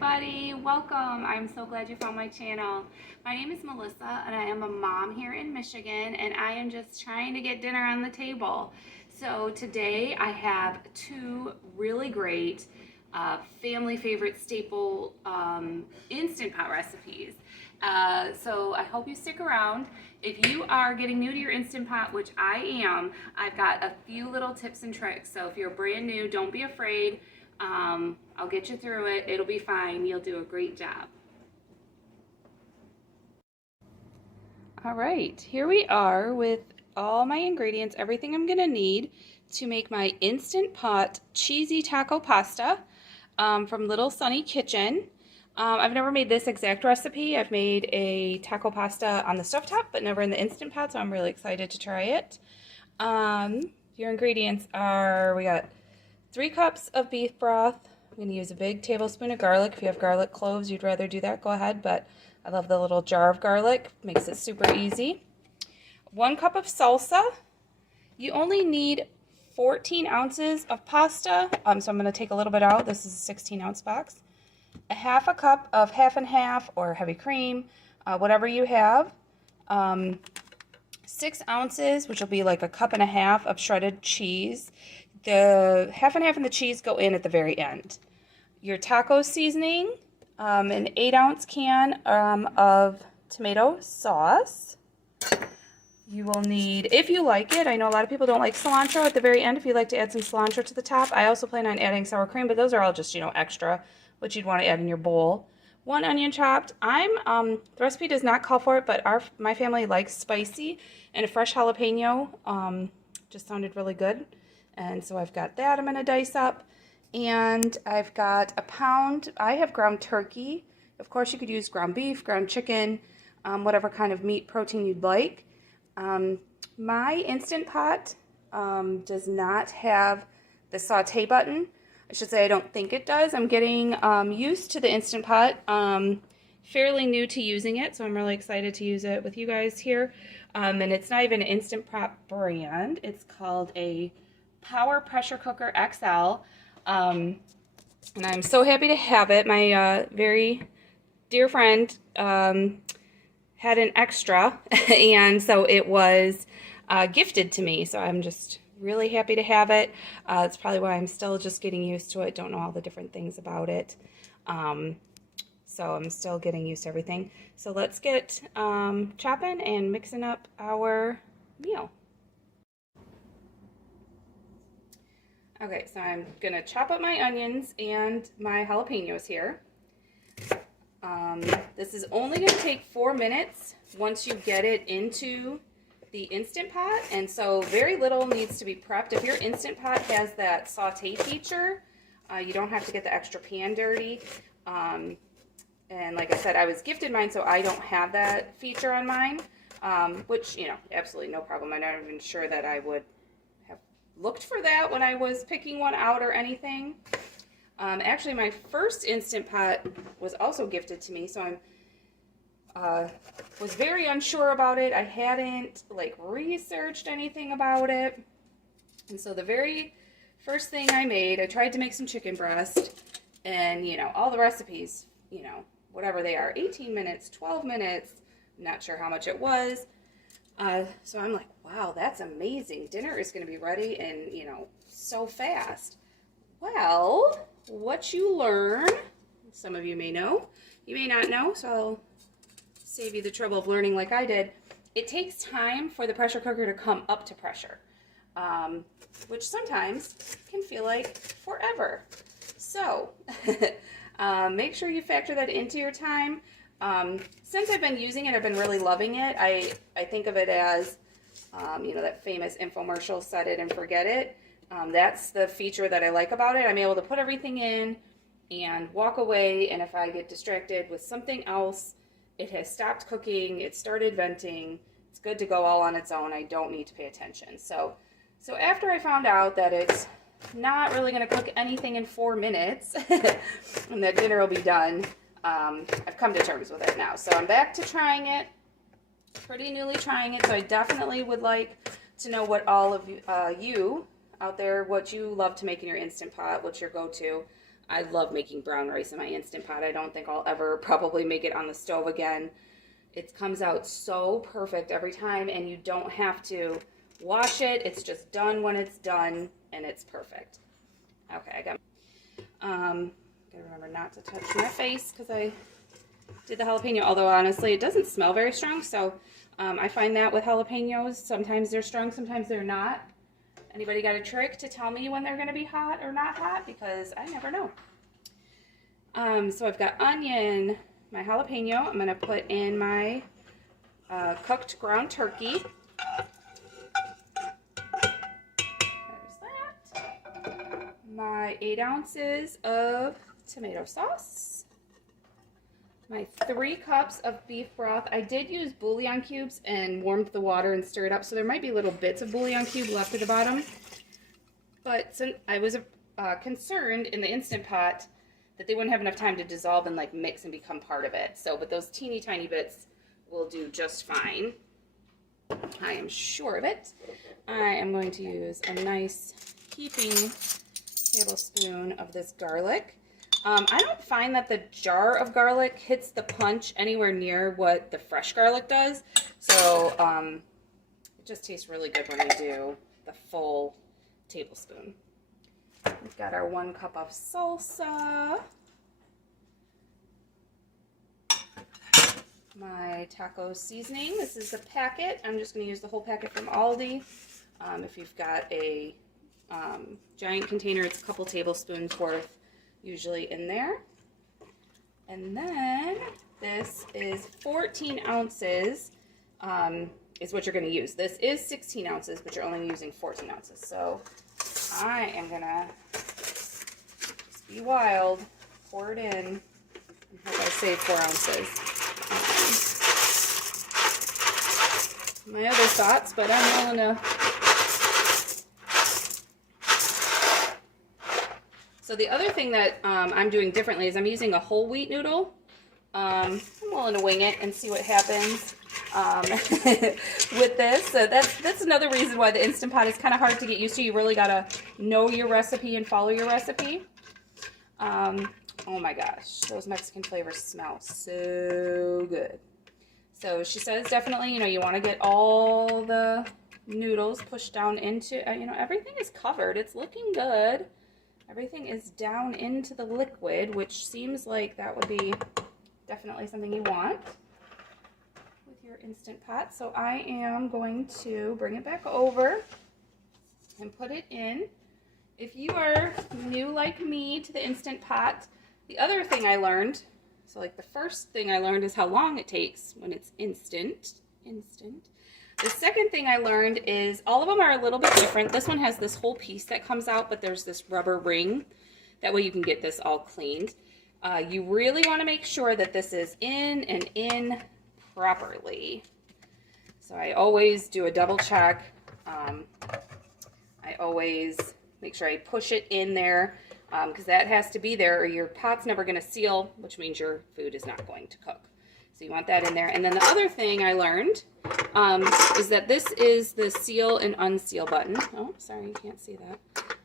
everybody, welcome. I'm so glad you found my channel. My name is Melissa and I am a mom here in Michigan, and I am just trying to get dinner on the table. So today I have two really great family favorite staple Instant Pot recipes. So I hope you stick around. If you are getting new to your Instant Pot, which I am, I've got a few little tips and tricks. So if you're brand new, don't be afraid. I'll get you through it. It'll be fine. You'll do a great job. All right, here we are with all my ingredients, everything I'm gonna need to make my Instant Pot cheesy taco pasta from Little Sunny Kitchen. I've never made this exact recipe. I've made a taco pasta on the stovetop, but never in the Instant Pot, so I'm really excited to try it. Your ingredients are, we got 3 cups of beef broth. I'm going to use a big tablespoon of garlic. If you have garlic cloves, you'd rather do that, go ahead, but I love the little jar of garlic. Makes it super easy. 1 cup of salsa. You only need 14 ounces of pasta, so I'm going to take a little bit out. This is a 16-ounce box. A half a cup of half and half or heavy cream, whatever you have. 6 ounces, which will be like a cup and a half of shredded cheese. The half and half and the cheese go in at the very end. Your taco seasoning, an 8-ounce can of tomato sauce. You will need, if you like it, I know a lot of people don't like cilantro at the very end. If you'd like to add some cilantro to the top, I also plan on adding sour cream, but those are all just, extra, which you'd want to add in your bowl. 1 onion chopped. The recipe does not call for it, but my family likes spicy, and a fresh jalapeno just sounded really good. And so I've got that I'm going to dice up. And I've got a pound. I have ground turkey. Of course, you could use ground beef, ground chicken, whatever kind of meat protein you'd like. My Instant Pot does not have the saute button. I should say I don't think it does. I'm getting used to the Instant Pot. Fairly new to using it, so I'm really excited to use it with you guys here. And it's not even an Instant Pot brand. It's called a Power Pressure Cooker XL, and I'm so happy to have it. My very dear friend had an extra, and so it was gifted to me, so I'm just really happy to have it. It's probably why I'm still just getting used to it, don't know all the different things about it, so I'm still getting used to everything. So let's get chopping and mixing up our meal. Okay, so I'm going to chop up my onions and my jalapenos here. This is only going to take 4 minutes once you get it into the Instant Pot, and so very little needs to be prepped. If your Instant Pot has that saute feature, you don't have to get the extra pan dirty. And like I said, I was gifted mine, so I don't have that feature on mine, which, absolutely no problem. I'm not even sure that I would looked for that when I was picking one out or anything. Actually, my first Instant Pot was also gifted to me, so I was very unsure about it. I hadn't researched anything about it, and so the very first thing I made, I tried to make some chicken breast, and all the recipes, whatever they are, 18 minutes, 12 minutes, I'm not sure how much it was. So I'm like, wow, that's amazing. Dinner is going to be ready and, so fast. Well, what you learn, some of you may know, you may not know, so I'll save you the trouble of learning like I did. It takes time for the pressure cooker to come up to pressure, which sometimes can feel like forever. So make sure you factor that into your time. Since I've been using it, I've been really loving it. I think of it as, that famous infomercial, set it and forget it. That's the feature that I like about it. I'm able to put everything in and walk away, and if I get distracted with something else, it has stopped cooking, it started venting, it's good to go all on its own. I don't need to pay attention. So after I found out that it's not really going to cook anything in 4 minutes and that dinner will be done, I've come to terms with it now. So I'm back to trying it, pretty newly trying it, so I definitely would like to know what all of you out there, what you love to make in your Instant Pot, what's your go-to. I love making brown rice in my Instant Pot. I don't think I'll ever probably make it on the stove again. It comes out so perfect every time, and you don't have to wash it. It's just done when it's done, and it's perfect. Okay, I got. Gotta remember not to touch my face because I did the jalapeno. Although honestly, it doesn't smell very strong. So I find that with jalapenos, sometimes they're strong, sometimes they're not. Anybody got a trick to tell me when they're going to be hot or not hot? Because I never know. So I've got onion, my jalapeno. I'm going to put in my cooked ground turkey. There's that. My 8 ounces of tomato sauce. My 3 cups of beef broth. I did use bouillon cubes and warmed the water and stirred it up, so there might be little bits of bouillon cube left at the bottom. But since I was concerned in the Instant Pot that they wouldn't have enough time to dissolve and like mix and become part of it. So, but those teeny tiny bits will do just fine. I am sure of it. I am going to use a nice heaping tablespoon of this garlic. I don't find that the jar of garlic hits the punch anywhere near what the fresh garlic does. So it just tastes really good when I do the full tablespoon. We've got our 1 cup of salsa. My taco seasoning. This is the packet. I'm just going to use the whole packet from Aldi. If you've got a giant container, it's a couple tablespoons worth usually in there. And then this is 14 ounces is what you're going to use. This is 16 ounces, but you're only using 14 ounces. So I am going to just be wild, pour it in, and hope I save 4 ounces. My other thoughts, but I'm willing to. So the other thing that I'm doing differently is I'm using a whole wheat noodle. I'm willing to wing it and see what happens with this. So that's another reason why the Instant Pot is kind of hard to get used to. You really got to know your recipe and follow your recipe. Oh my gosh, those Mexican flavors smell so good. So she says definitely, you want to get all the noodles pushed down into, everything is covered. It's looking good. Everything is down into the liquid, which seems like that would be definitely something you want with your Instant Pot. So I am going to bring it back over and put it in. If you are new like me to the Instant Pot, the other thing I learned, so like the first thing I learned is how long it takes when it's instant. The second thing I learned is all of them are a little bit different. This one has this whole piece that comes out, but there's this rubber ring. That way you can get this all cleaned. You really want to make sure that this is in and in properly. So I always do a double check. I always make sure I push it in there because that has to be there or your pot's never going to seal, which means your food is not going to cook. So you want that in there. And then the other thing I learned is that this is the seal and unseal button. Oh, sorry, you can't see that.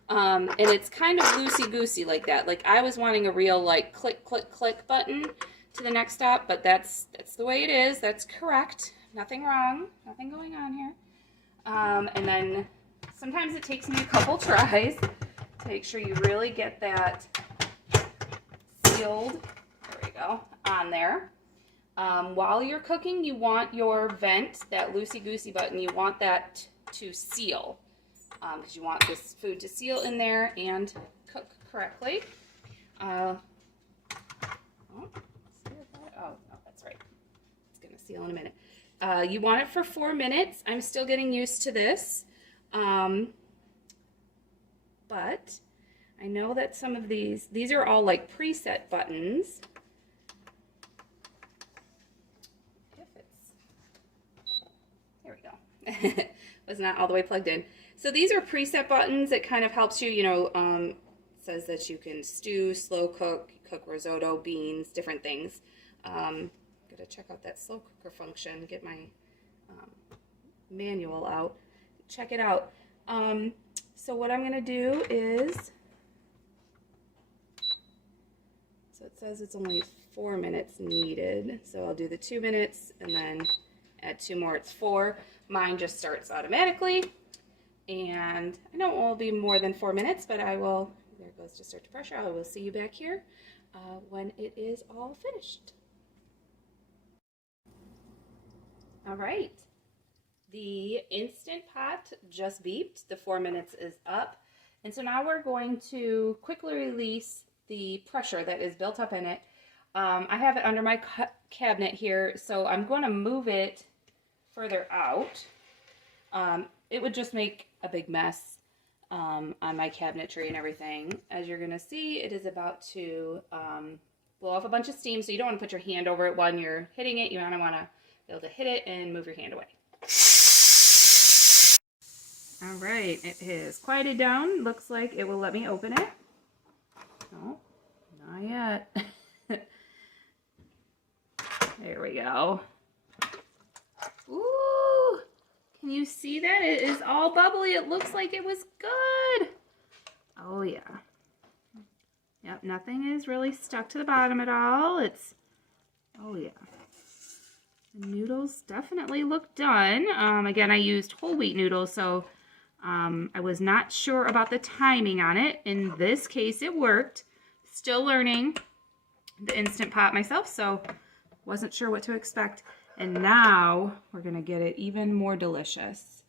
And it's kind of loosey-goosey like that. Like I was wanting a real like click, click, click button to the next stop, but that's the way it is. That's correct. Nothing wrong. Nothing going on here. And then sometimes it takes me a couple tries to make sure you really get that sealed. There we go. On there. While you're cooking, you want your vent, that loosey-goosey button, you want that to seal because you want this food to seal in there and cook correctly. Oh, no, that's right. It's going to seal in a minute. You want it for 4 minutes. I'm still getting used to this. But I know that some of these are all like preset buttons. Was not all the way plugged in. So these are preset buttons. It kind of helps you, says that you can stew, slow cook, cook risotto, beans, different things. Gotta check out that slow cooker function, get my manual out, check it out. So what I'm gonna do is says it's only 4 minutes needed. So I'll do the 2 minutes and then add 2 more, it's 4. Mine just starts automatically. And I know it won't be more than 4 minutes, but I will, there it goes to start the pressure. I will see you back here when it is all finished. All right, the Instant Pot just beeped. The 4 minutes is up. And so now we're going to quickly release the pressure that is built up in it. I have it under my cabinet here, so I'm going to move it further out. It would just make a big mess on my cabinetry and everything. As you're going to see, it is about to blow off a bunch of steam, so you don't want to put your hand over it when you're hitting it. You want to be able to hit it and move your hand away. All right, it has quieted down. Looks like it will let me open it. No, not yet. There we go. Ooh, can you see that? It is all bubbly. It looks like it was good. Oh yeah. Yep, nothing is really stuck to the bottom at all. It's, oh yeah. The noodles definitely look done. Again, I used whole wheat noodles, so I was not sure about the timing on it. In this case, it worked. Still learning the Instant Pot myself, so wasn't sure what to expect. And now we're gonna get it even more delicious.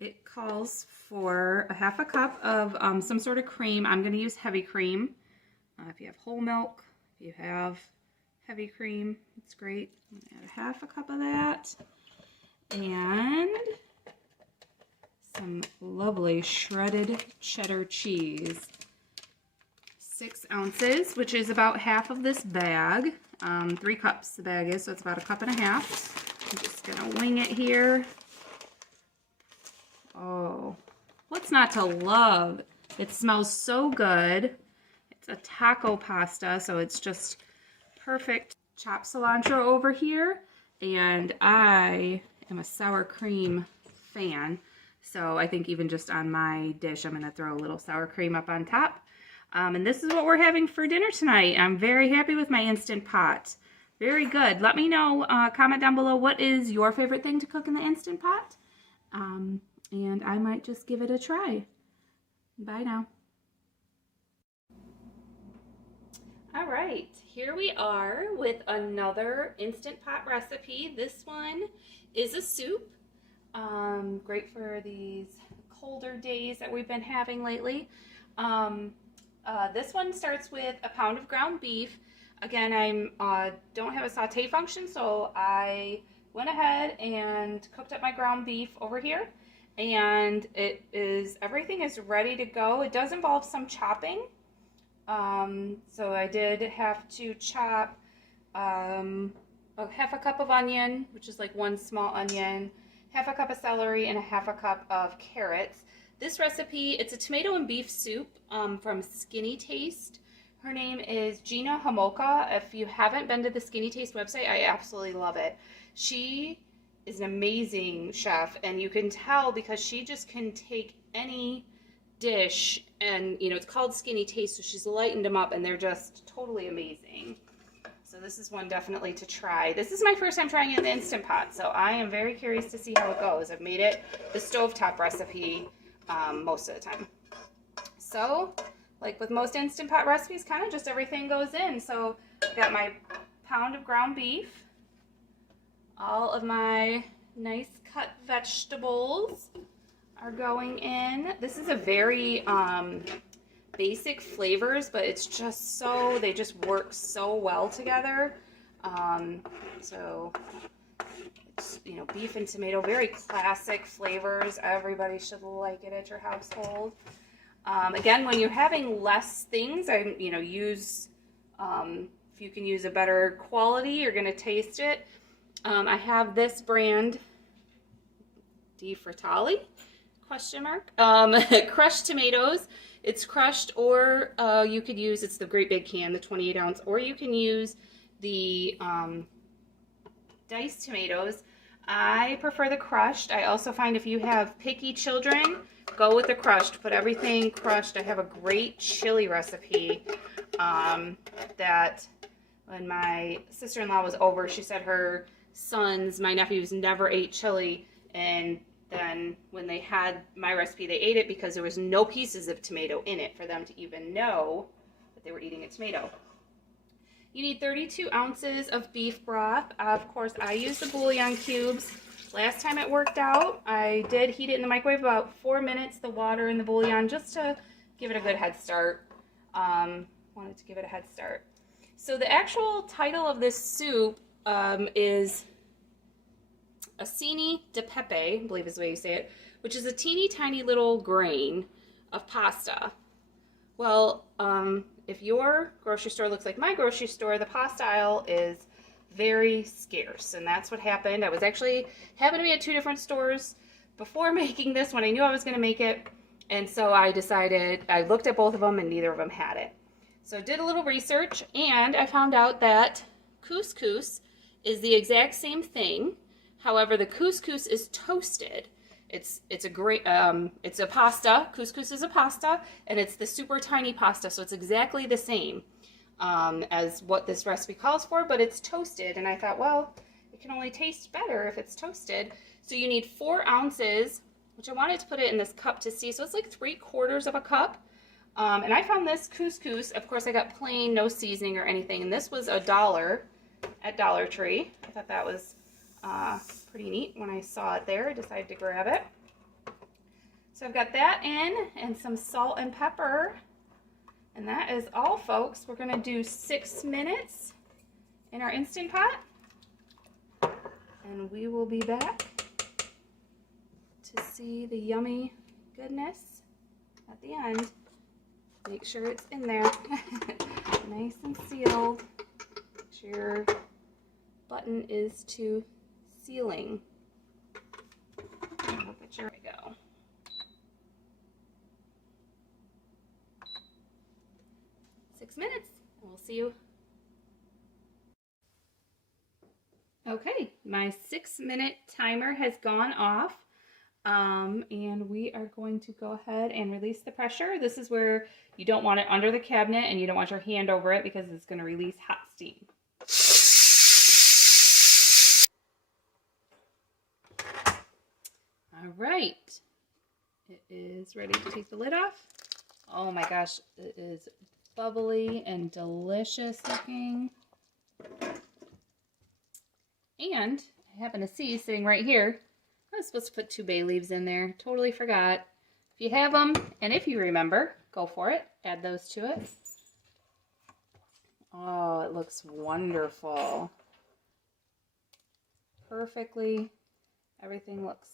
It calls for a ½ cup of some sort of cream. I'm gonna use heavy cream. If you have whole milk, if you have heavy cream, it's great. I'm gonna add ½ cup of that. And some lovely shredded cheddar cheese. 6 ounces, which is about half of this bag. 3 cups the bag is, so it's about 1.5 cups. I'm just gonna wing it here. Oh, what's not to love? It smells so good. It's a taco pasta, so it's just perfect. Chopped cilantro over here, and I am a sour cream fan, so I think even just on my dish, I'm gonna throw a little sour cream up on top. And this is what we're having for dinner tonight. I'm very happy with my Instant Pot. Very good. Let me know, comment down below, what is your favorite thing to cook in the Instant Pot? And I might just give it a try. Bye now. All right, here we are with another Instant Pot recipe. This one is a soup. Great for these colder days that we've been having lately. This one starts with a pound of ground beef. Again, I don't have a saute function, so I went ahead and cooked up my ground beef over here. And everything is ready to go. It does involve some chopping. So I did have to chop a ½ cup of onion, which is like 1 small onion, ½ cup of celery, and a ½ cup of carrots. This recipe, it's a tomato and beef soup from Skinny Taste. Her name is Gina Homolka. If you haven't been to the Skinny Taste website, I absolutely love it. She is an amazing chef, and you can tell because she just can take any dish, and you know, it's called Skinny Taste, so she's lightened them up, and they're just totally amazing. So this is one definitely to try. This is my first time trying it in the Instant Pot, so I am very curious to see how it goes. I've made it the stovetop recipe most of the time. So, like with most Instant Pot recipes, kind of just everything goes in. So I got my pound of ground beef, all of my nice cut vegetables are going in. This is a very basic flavors, but it's just so, they just work so well together. So it's, you know, beef and tomato, very classic flavors. Everybody should like it at your household. Again, when you're having less things, use, if you can use a better quality, you're gonna taste it. I have this brand, Di Fratali, ? Crushed tomatoes. It's crushed, or you could use, it's the great big can, the 28 ounce, or you can use the diced tomatoes. I prefer the crushed. I also find if you have picky children, go with the crushed. Put everything crushed. I have a great chili recipe that when my sister-in-law was over, she said her sons, my nephews, never ate chili, and then when they had my recipe, they ate it because there was no pieces of tomato in it for them to even know that they were eating a tomato. You need 32 ounces of beef broth. Of course, I use the bouillon cubes. Last time it worked out, I did heat it in the microwave about 4 minutes, the water and the bouillon, just to give it a good head start. Wanted to give it a head start. So the actual title of this soup is acini di pepe, I believe is the way you say it, which is a teeny tiny little grain of pasta. Well, if your grocery store looks like my grocery store, the pasta aisle is very scarce, and that's what happened. I was actually happened to be at 2 different stores before making this when I knew I was going to make it, and so I decided, I looked at both of them and neither of them had it. So I did a little research, and I found out that couscous is the exact same thing. However, the couscous is toasted. It's a great, it's a pasta. Couscous is a pasta, and it's the super tiny pasta, so it's exactly the same as what this recipe calls for, but it's toasted. And I thought, well, it can only taste better if it's toasted. So you need 4 ounces, which I wanted to put it in this cup to see. So it's like 3/4 of a cup. And I found this couscous. Of course, I got plain, no seasoning or anything, and this was $1 at Dollar Tree. I thought that was pretty neat. When I saw it there, I decided to grab it. So I've got that in, and some salt and pepper, and that is all, folks. We're going to do 6 minutes in our Instant Pot, and we will be back to see the yummy goodness at the end. Make sure it's in there nice and sealed. Make sure your button is to sealing. There we go. 6 minutes, and we'll see you. Okay, my 6-minute timer has gone off, and we are going to go ahead and release the pressure. This is where you don't want it under the cabinet, and you don't want your hand over it because it's going to release hot steam. All right, it is ready to take the lid off. Oh my gosh, it is bubbly and delicious looking. And I happen to see sitting right here, I was supposed to put 2 bay leaves in there. Totally forgot. If you have them, and if you remember, go for it. Add those to it. Oh, it looks wonderful. Perfectly. Everything looks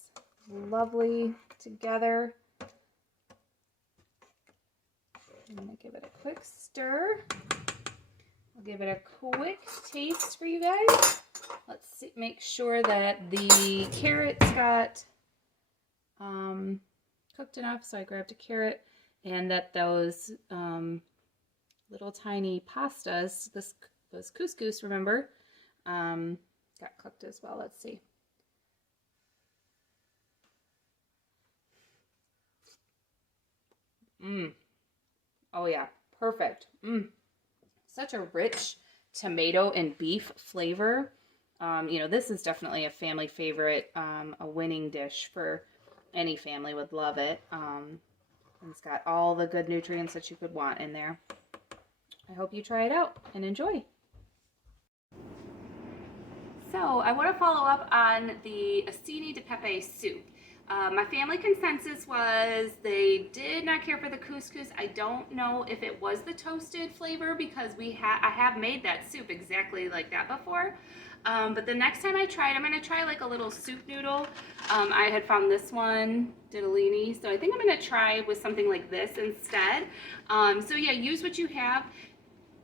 lovely together. I'm going to give it a quick stir. I'll give it a quick taste for you guys. Let's see, make sure that the carrots got cooked enough. So I grabbed a carrot, and that those little tiny pastas, those couscous, remember, got cooked as well. Let's see. Oh yeah, perfect. Such a rich tomato and beef flavor. You know, this is definitely a family favorite, a winning dish for any family would love it. It's got all the good nutrients that you could want in there. I hope you try it out and enjoy. So I want to follow up on the acini di pepe soup. My family consensus was they did not care for the couscous. I don't know if it was the toasted flavor because I have made that soup exactly like that before. But the next time I try it, I'm going to try like a little soup noodle. I had found this one, ditalini, so I think I'm going to try with something like this instead. So yeah, use what you have.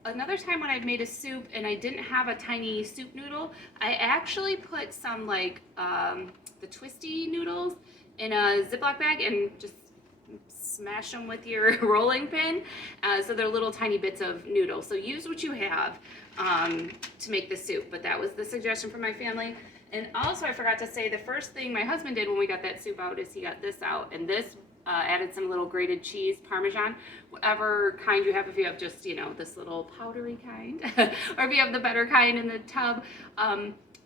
Another time when I've made a soup and I didn't have a tiny soup noodle, I actually put some like the twisty noodles in a Ziploc bag and just smash them with your rolling pin. So they're little tiny bits of noodles. So use what you have to make the soup. But that was the suggestion from my family. And also I forgot to say the first thing my husband did when we got that soup out is he got this out. And this added some little grated cheese, Parmesan, whatever kind you have. If you have just, you know, this little powdery kind, or if you have the better kind in the tub.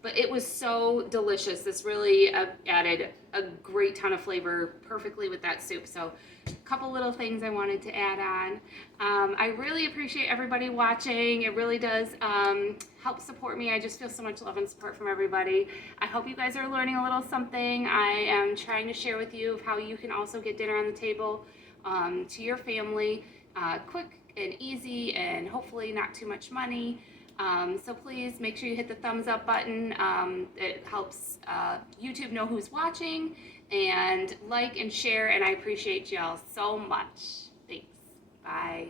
But it was so delicious. This really added a great ton of flavor perfectly with that soup. So a couple little things I wanted to add on. I really appreciate everybody watching. It really does help support me. I just feel so much love and support from everybody. I hope you guys are learning a little something. I am trying to share with you how you can also get dinner on the table to your family, quick and easy, and hopefully not too much money. So please make sure you hit the thumbs up button. It helps YouTube know who's watching, and like and share, and I appreciate y'all so much. Thanks. Bye.